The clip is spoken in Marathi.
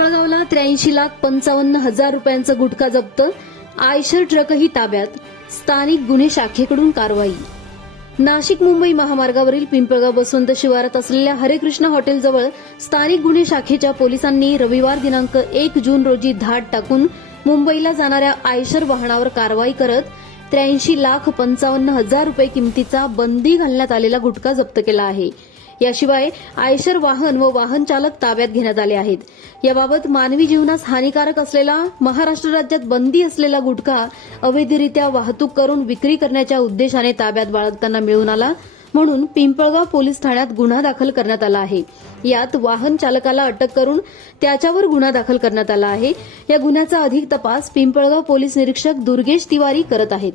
पिंपळगावला त्र्याऐंशी लाख पंचावन्न हजार रुपयांचा गुटखा जप्त. आयशर ट्रकही ताब्यात. स्थानिक गुन्हे शाखेकडून कारवाई. नाशिक मुंबई महामार्गावरील पिंपळगाव बसवंत शिवारात असलेल्या हरेकृष्ण हॉटेलजवळ स्थानिक गुन्हे शाखेच्या पोलिसांनी रविवार दिनांक एक जून रोजी धाड टाकून मुंबईला जाणाऱ्या आयशर वाहनावर कारवाई करत त्र्याऐंशी लाख पंचावन्न हजार रुपये किमतीचा बंदी घालण्यात आलेला गुटखा जप्त केला आहे. याशिवाय आयशर वाहन व वाहन चालक ताब्यात घेण्यात आले आहेत. याबाबत मानवी जीवनास हानिकारक असलेला महाराष्ट्र राज्यात बंदी असलेला गुटखा अवैधरित्या वाहतूक करून विक्री करण्याच्या उद्देशाने ताब्यात बाळगताना मिळून आला म्हणून पिंपळगाव पोलीस ठाण्यात गुन्हा दाखल करण्यात आला आहे. यात वाहन चालकाला अटक करून त्याच्यावर गुन्हा दाखल करण्यात आला आहे. या गुन्ह्याचा अधिक तपास पिंपळगाव पोलीस निरीक्षक दुर्गेश तिवारी करत आहेत.